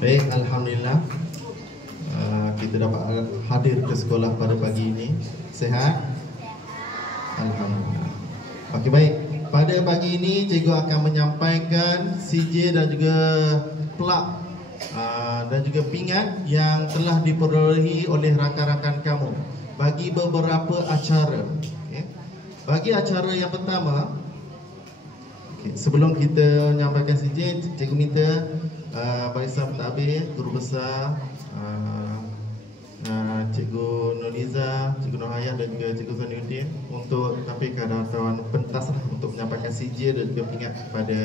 Baik, Alhamdulillah kita dapat hadir ke sekolah pada pagi ini. Sehat? Alhamdulillah. Okey, baik. Pada pagi ini cikgu akan menyampaikan CJ dan juga plak dan juga pingat yang telah diperolehi oleh rakan-rakan kamu bagi beberapa acara. Okay. Bagi acara yang pertama, sebelum kita menyampaikan CJ, cikgu minta Barisan Pentadbir, Guru Besar, Cikgu Nurliza, Cikgu Nurhayah dan juga Cikgu Zaniuddin untuk tapi keadaan pentas untuk menyampaikan CJ dan juga pingat kepada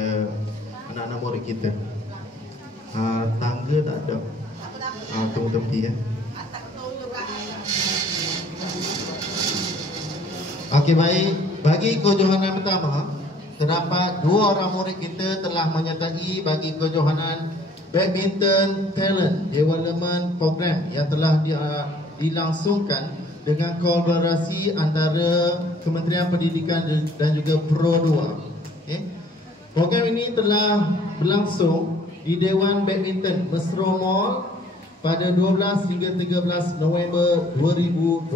anak-anak murid kita. Tangga tak ada, tunggu tepi ya. Okey, baik. Bagi kejohanan pertama, terdapat 2 orang murid kita telah menyertai bagi kejohanan Badminton Talent Development Program yang telah dilangsungkan dengan kolaborasi antara Kementerian Pendidikan dan juga Pro 2. Okay. Program ini telah berlangsung di Dewan Badminton Mesra Mall pada 12 hingga 13 November 2025.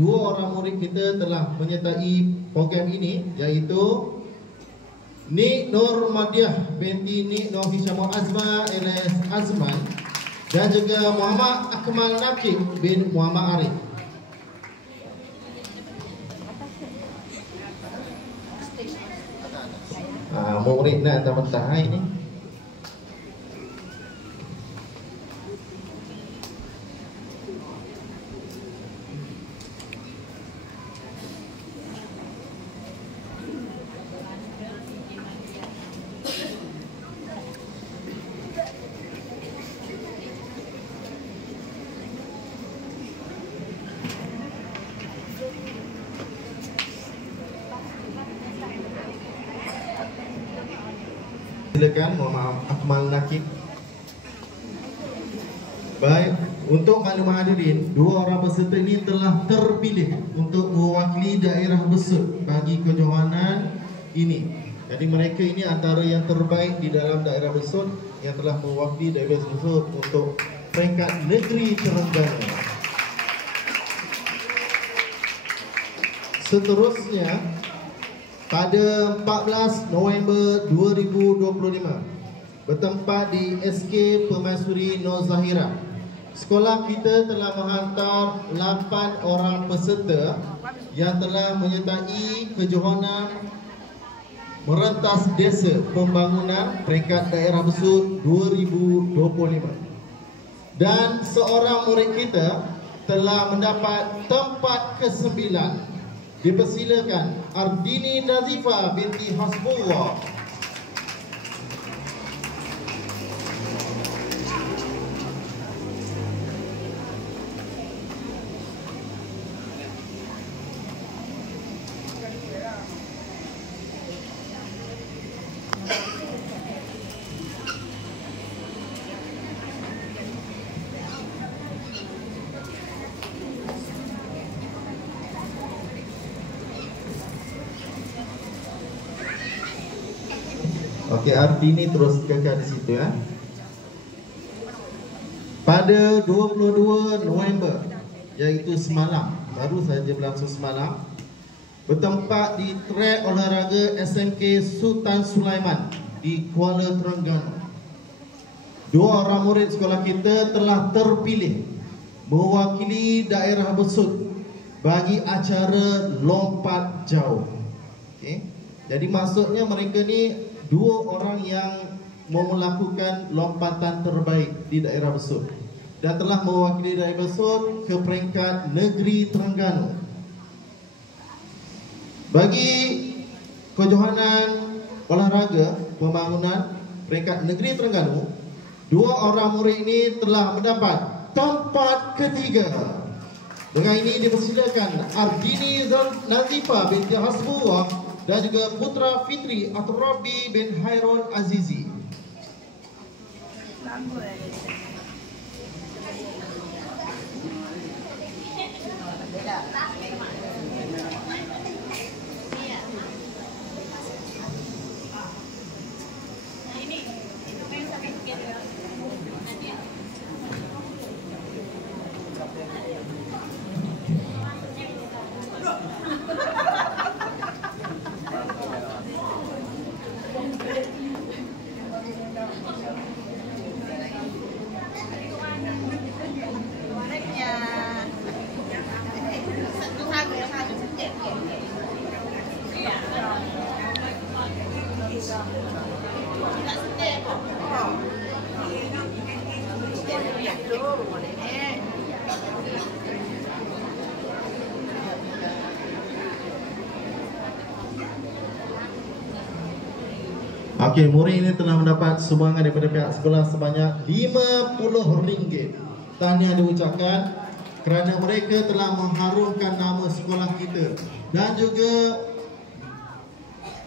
2 orang murid kita telah menyertai program ini, iaitu Nik Nur Madiah binti Nik Nur Hishamah Azma alias Azman dan juga Muhammad Akmal Nakib bin Muhammad Arif. Murid nak datang mentah ini. Silakan Muhammad Akmal Nakib. Baik, untuk maklumat hadirin, 2 orang peserta ini telah terpilih untuk mewakili daerah Besut bagi kejohanan ini. Jadi mereka ini antara yang terbaik di dalam daerah Besut yang telah mewakili daerah Besut untuk peringkat negeri Terengganu. Seterusnya, pada 14 November 2025 bertempat di SK Permaisuri Nur Zahira, sekolah kita telah menghantar 8 orang peserta yang telah menyertai kejohanan merentas desa pembangunan peringkat daerah Besut 2025. Dan seorang murid kita telah mendapat tempat ke-9. Dipersilakan Ardini Nazifah binti Hasbullah. Okey, Ardini terus kekal di situ ya. Pada 22 November, iaitu semalam, baru saja berlangsung semalam, bertempat di trek olahraga SMK Sultan Sulaiman di Kuala Terengganu. 2 orang murid sekolah kita telah terpilih mewakili daerah Besut bagi acara lompat jauh. Okey. Jadi maksudnya mereka ni 2 orang yang mau melakukan lompatan terbaik di daerah Besut dan telah mewakili daerah Besut ke peringkat negeri Terengganu. Bagi kejohanan olahraga pembangunan peringkat negeri Terengganu, 2 orang murid ini telah mendapat tempat ke-3. Dengan ini dipersilakan Ardini Nazifah binti Hasbullah dan juga putra Fitri atau Rabi bin Hairul Azizi. Okey, murid ini telah mendapat sumbangan daripada pihak sekolah sebanyak RM50. Tahniah diucapkan kerana mereka telah mengharumkan nama sekolah kita dan juga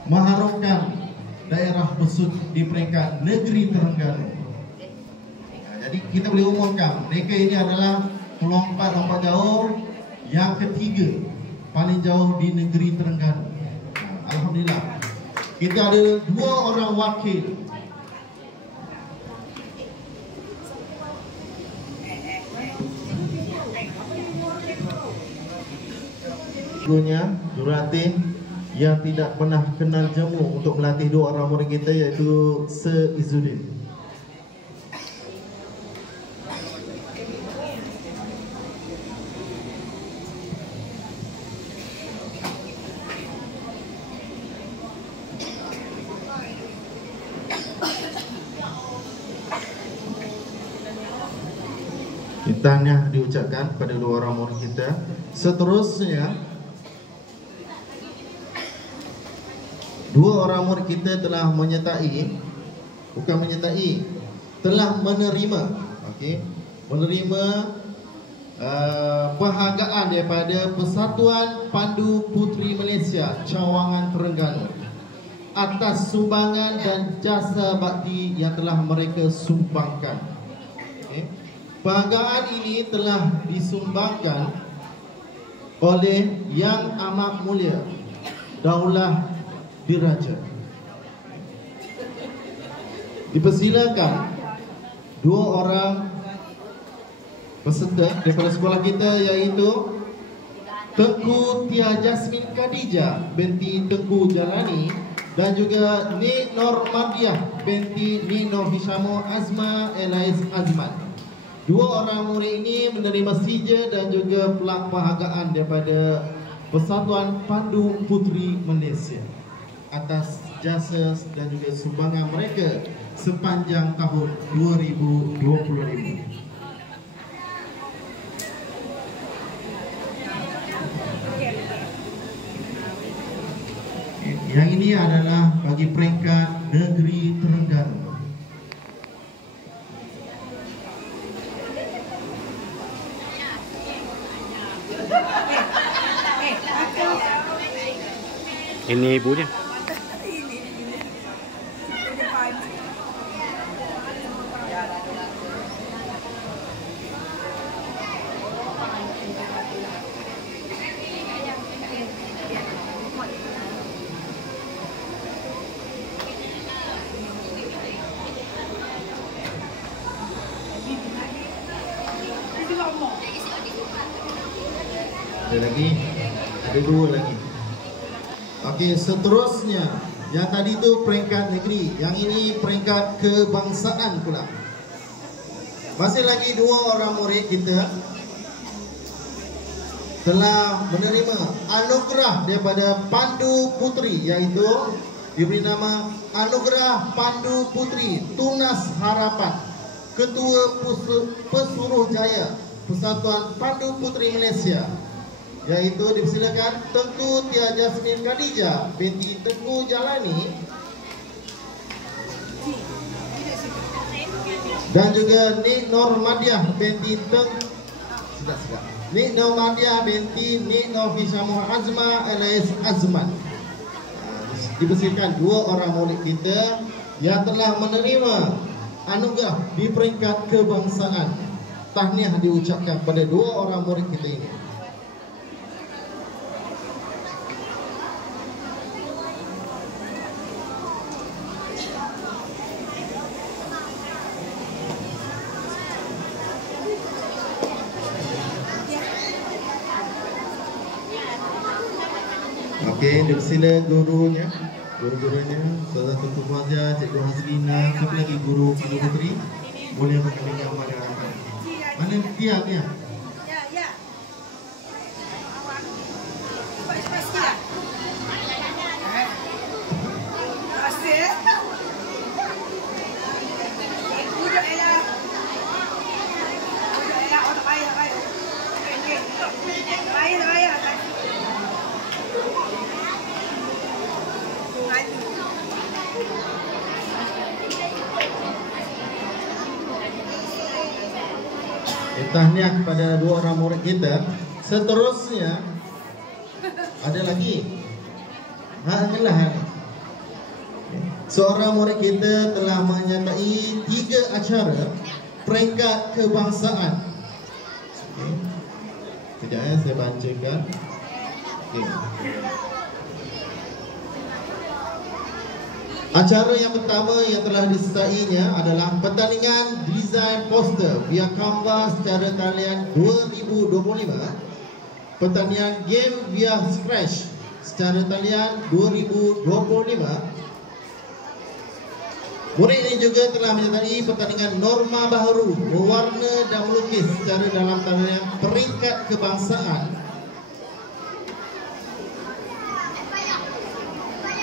mengharumkan daerah Besut di peringkat negeri Terengganu. Jadi kita boleh umumkan mereka ini adalah pelompat jauh yang ketiga paling jauh di negeri Terengganu. Alhamdulillah. Kita ada 2 orang wakil. Jurulatih yang tidak pernah kenal jemu untuk melatih 2 orang murid kita, iaitu Sir Izzuddin. Tahniah diucapkan kepada 2 orang murid kita. Seterusnya 2 orang murid kita telah menyertai, telah menerima, menerima penghargaan daripada Persatuan Pandu Puteri Malaysia Cawangan Terengganu atas sumbangan dan jasa bakti yang telah mereka sumbangkan. Penghargaan ini telah disumbangkan oleh Yang Amat Mulia Daulah Diraja. Dipersilakan 2 orang peserta daripada sekolah kita, iaitu Tengku Tia Jasmin Khadijah binti Tengku Jalani dan juga Nik Nur Mardiah binti Nik Nur Hishamu Azma Elais Azman. 2 orang murid ini menerima sijil dan juga pelak penghargaan daripada Persatuan Pandu Puteri Malaysia atas jasa dan juga sumbangan mereka sepanjang tahun 2020 ini. Yang ini adalah bagi peringkat negeri Terengganu. Ini ibunya. Ada lagi, ada 2 lagi. Okey, seterusnya yang tadi tu peringkat negeri, yang ini peringkat kebangsaan pula. Masih lagi 2 orang murid kita telah menerima anugerah daripada Pandu Puteri, iaitu diberi nama Anugerah Pandu Puteri Tunas Harapan Ketua Pesuruhjaya Persatuan Pandu Puteri Malaysia, iaitu dipersilakan Tengku Tia Jasmin Khadijah binti Tengku Jalani dan juga Nik Nur Mardiah binti Nik Nur Mardiah binti Nik Nur Hishamu Azma Elais Azman. Dipersilakan 2 orang murid kita yang telah menerima anugerah di peringkat kebangsaan. Tahniah diucapkan pada 2 orang murid kita ini. Okey, dipersilakan guru-gurunya, Saudara Tengku Fazia, Cikgu Hazrina, siapa lagi guru Pandu Puteri, boleh mengambil gambar dengan rakan. Mana Tia ni? Ya. Awak. Cepat sikit. Asyik. Duduk Ella. Otak air. Air. Tahniah kepada dua orang murid kita. Seterusnya ada lagi. Inilah. Seorang murid kita telah menyertai 3 acara peringkat kebangsaan. Sekejap saya bacakan. Acara yang pertama yang telah disertainya adalah pertandingan desain poster via Canva secara talian 2025, pertandingan game via Scratch secara talian 2025. Murid ini juga telah menyertai pertandingan norma baharu mewarna dan melukis secara dalam talian peringkat kebangsaan.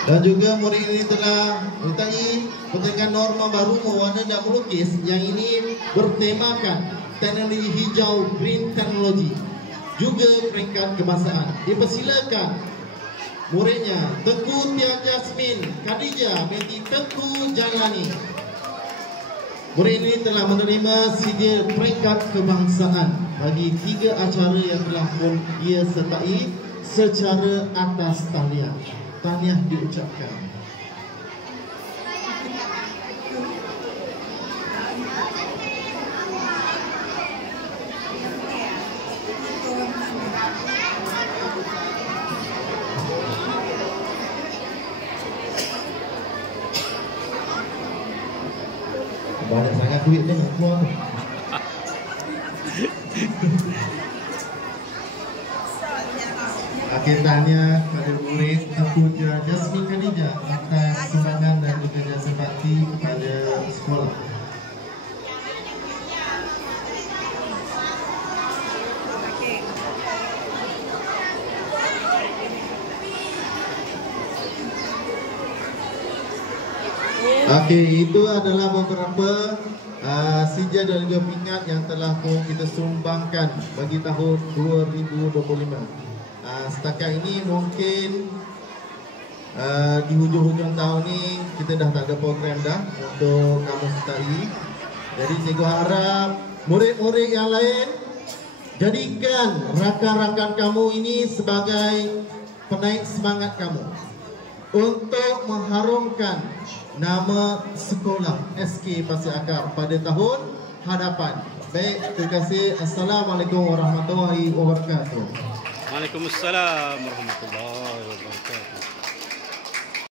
Dan juga murid ini telah menyertai pertandingan norma baru mewarna dan melukis yang ini bertemakan teknologi hijau, green technology, juga peringkat kebangsaan. Dipersilakan muridnya Tengku Tia Jasmine Khadijah binti Tengku Jalani. Murid ini telah menerima sijil peringkat kebangsaan bagi 3 acara yang telah pun ia sertai secara atas talian. Tahniah diucapkan. Banyak sangat duit ni nak keluar. Akhir tahniah kepada murid Tengku Tia Jasmine Khadijah atas sumbangan dan juga jasa bakti kepada sekolah. Okey, itu adalah beberapa sijil dan juga pingat yang telah pun kita sumbangkan bagi tahun 2025. Setakat ini mungkin di hujung-hujung tahun ni kita dah tak ada program dah untuk kamu sertai. Jadi cikgu harap murid-murid yang lain jadikan rakan-rakan kamu ini sebagai penaik semangat kamu untuk mengharumkan nama sekolah SK Pasir Akar pada tahun hadapan. Baik, terima kasih. Assalamualaikum warahmatullahi wabarakatuh. Waalaikumsalam warahmatullahi wabarakatuh.